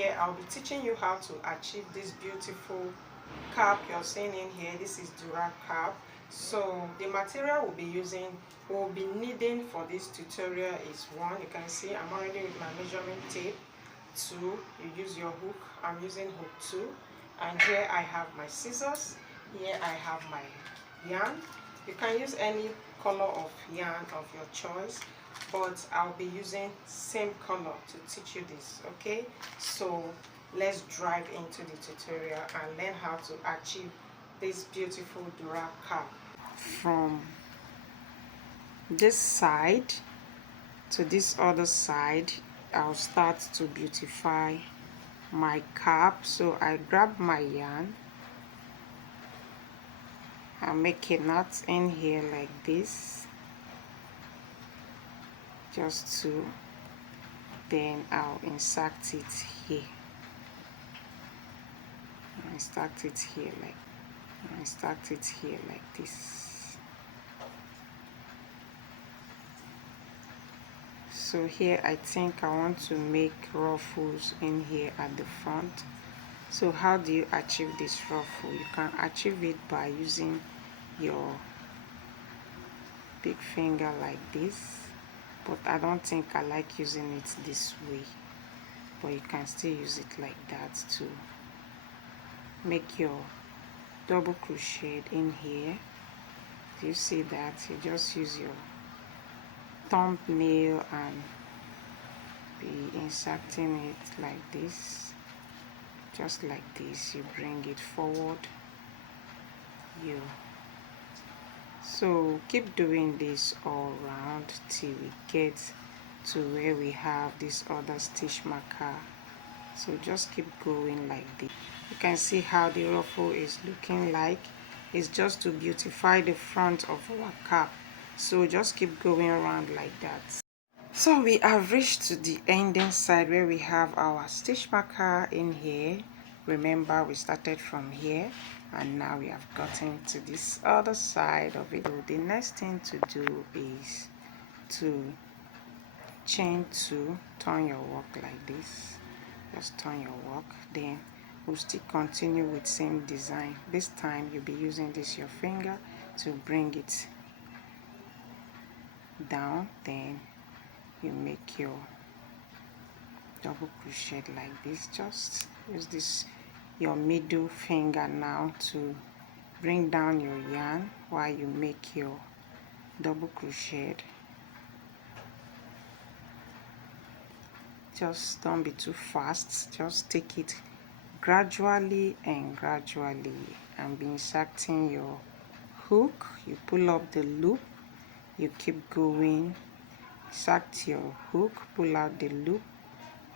here I'll be teaching you how to achieve this beautiful cap you're seeing in here. This is DURAG cap. So the material we'll be needing for this tutorial is one. You can see I'm already with my measurement tape. Two, you use your hook. I'm using hook 2. And here I have my scissors. Here I have my yarn. You can use any color of yarn of your choice, but I'll be using same color to teach you this. Okay, so let's dive into the tutorial and learn how to achieve this beautiful DURAG cap. From this side to this other side, I'll start to beautify my cap. So I grab my yarn and make a knot in here like this, just to, then I'll insert it here. Insert it here like this. So here I think I want to make ruffles in here at the front. So how do you achieve this ruffle? You can achieve it by using your big finger like this, but I don't think I like using it this way, but you can still use it like that to make your double crochet in here. Do you see that? You just use your thumbnail and be inserting it like this, just like this. You bring it forward, so keep doing this all around till we get to where we have this other stitch marker. So just keep going like this. You can see how the ruffle is looking like. It's just to beautify the front of our cap. So just keep going around like that. So we have reached to the ending side where we have our stitch marker in here. Remember, we started from here and now we have gotten to this other side of it. So the next thing to do is to chain 2, turn your work like this. Just turn your work, then we'll still continue with same design. This time you'll be using this your finger to bring it down, then you make your double crochet like this. Just use this your middle finger now to bring down your yarn while you make your double crochet. Just don't be too fast, just take it gradually and be inserting your hook. You pull up the loop, you keep going, insert your hook, pull out the loop,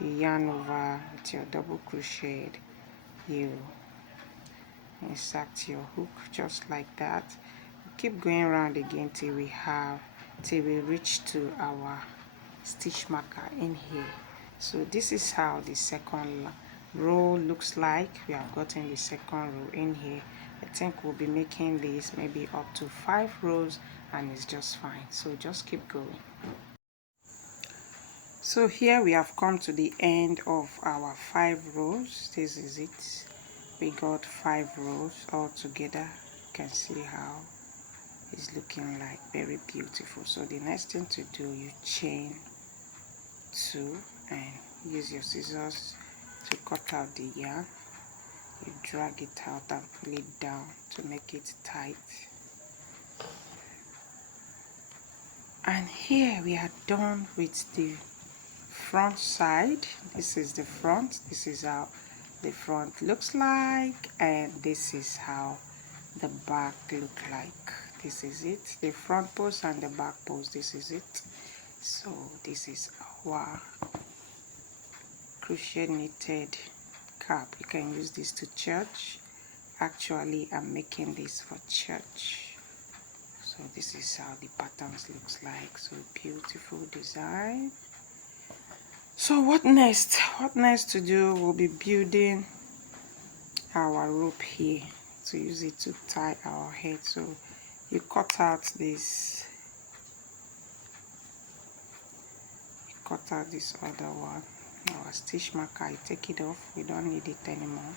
you yarn over with your double crochet, you insert your hook just like that. Keep going around again till we reach to our stitch marker in here. So this is how the second row looks like. We have gotten the second row in here. I think we'll be making this maybe up to 5 rows and it's just fine. So just keep going. So here we have come to the end of our 5 rows. This is it. We got 5 rows all together. You can see how it's looking like, very beautiful. So the next thing to do, you chain 2 and use your scissors to cut out the yarn. You drag it out and pull it down to make it tight. And here we are done with the front side. This is the front. This is how the front looks like, and this is how the back look like. This is it, the front post and the back post. This is it. So this is our crochet knitted cap. You can use this to church. Actually, I'm making this for church. So this is how the patterns looks like. So beautiful design. So what next? What next to do? We'll be building our rope here to use it to tie our head. So you cut out this, cut out this other one our stitch marker, I take it off, we don't need it anymore.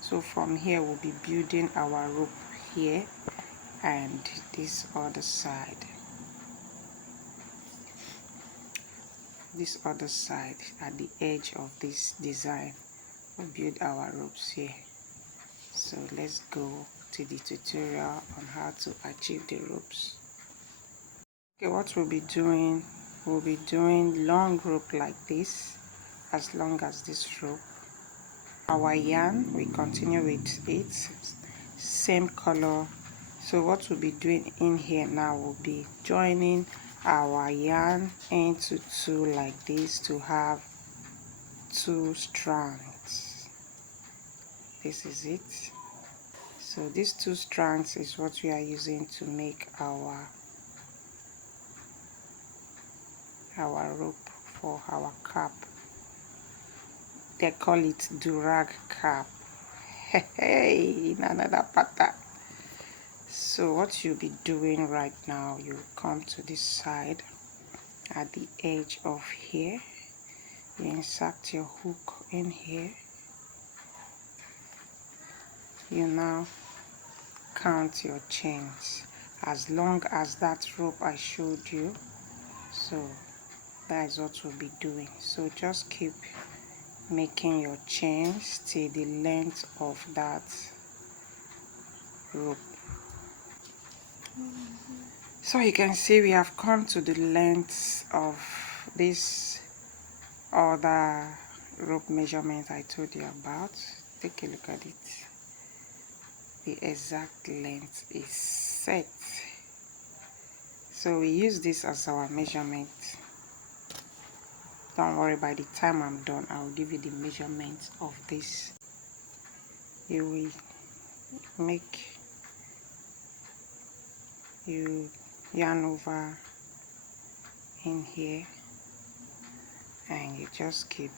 So from here we'll be building our rope here and this other side, at the edge of this design. We'll build our ropes here. So let's go to the tutorial on how to achieve the ropes. Okay, what we'll be doing long rope like this, as long as this rope. Our yarn, we continue with it, same color. So what we'll be doing in here now will be joining our yarn into two like this to have two strands. This is it. So these two strands is what we are using to make our rope for our cap. They call it DURAG cap. Hey, in another pattern. So what you'll be doing right now, you come to this side at the edge of here, you insert your hook in here, you now count your chains as long as that rope I showed you. So that is what we'll be doing. So just keep making your chains till the length of that rope. So you can see we have come to the length of this other rope measurement I told you about. Take a look at it. The exact length is set. So we use this as our measurement. Don't worry, by the time I'm done, I'll give you the measurement of this. You will you yarn over in here and you just keep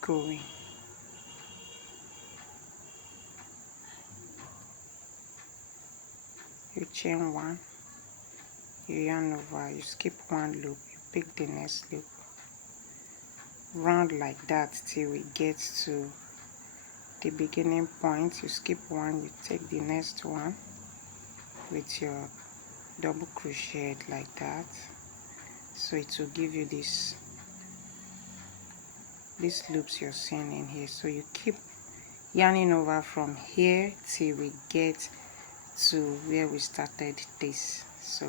going. You chain one, you yarn over, you skip one loop, you pick the next loop, round like that till we get to the beginning point. You skip one, you take the next one with your double crochet like that. So it will give you these loops you're seeing in here. So you keep yarning over from here till we get to where we started this. So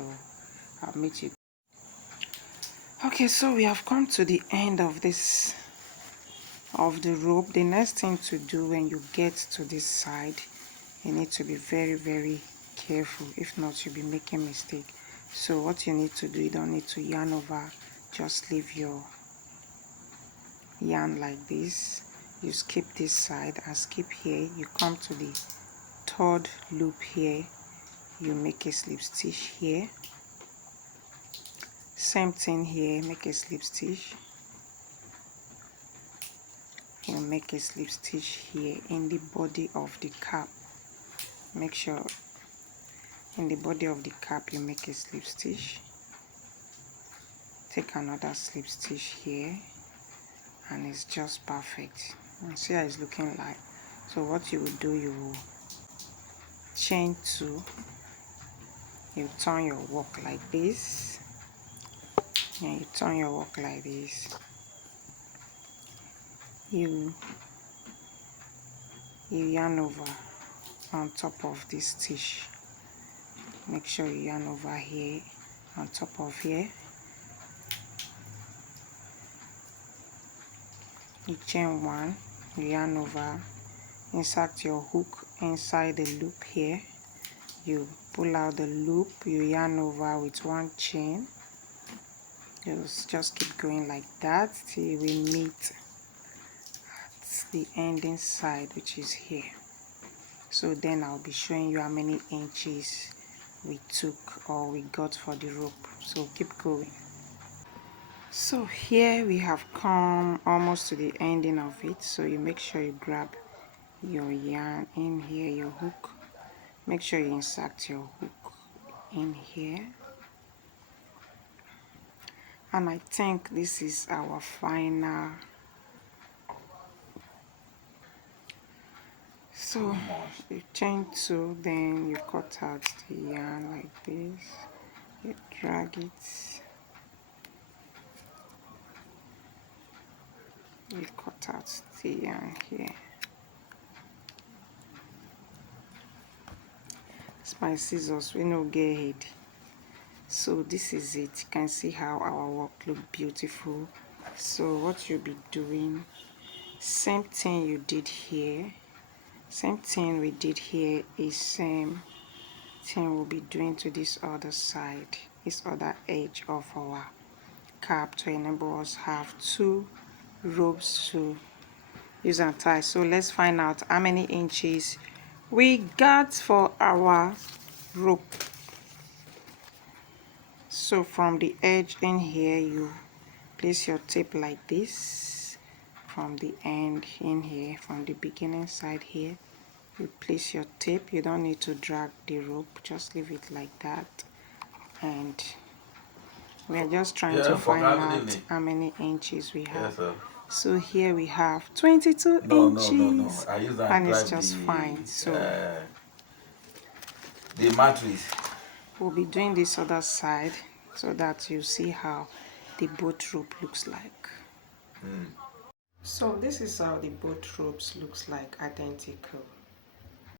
I'll meet you. Okay, so we have come to the end of this the rope. The next thing to do when you get to this side, you need to be very careful. If not, you'll be making a mistake. So what you need to do, you don't need to yarn over, just leave your yarn like this. You skip this side and skip here. You come to the third loop here, you make a slip stitch here. Same thing here, make a slip stitch. You make a slip stitch here in the body of the cap. Make sure in the body of the cap you make a slip stitch. Take another slip stitch here and it's just perfect. And see how it's looking like. So what you will do, you will chain two, you turn your work like this, and you turn your work like this. You yarn over on top of this stitch. Make sure you yarn over here on top of here. You chain one, you yarn over, insert your hook inside the loop here. You pull out the loop, you yarn over with one chain. You just keep going like that till we meet at the ending side, which is here. So then I'll be showing you how many inches we took or we got for the rope. So keep going. So here we have come almost to the ending of it. So you make sure you grab your yarn in here, your hook. Make sure you insert your hook in here. And I think this is our final. So you chain 2, then you cut out the yarn like this, you drag it, you cut out the yarn here. It's my scissors, we no get head. So this is it. You can see how our work look beautiful. So what you'll be doing, same thing you did here, same thing we did here is same thing we'll be doing to this other side, this other edge of our cap, to enable us have 2 ropes to use and tie. So let's find out how many inches we got for our rope. So from the edge in here, you place your tape like this. From the end in here, from the beginning side here, you place your tape. You don't need to drag the rope, just leave it like that. And we are just trying to find out how many inches we have. So here we have 22 inches, and it's just fine. So the matrix. We'll be doing this other side so that you see how the boat rope looks like. So this is how the boat ropes looks like, identical.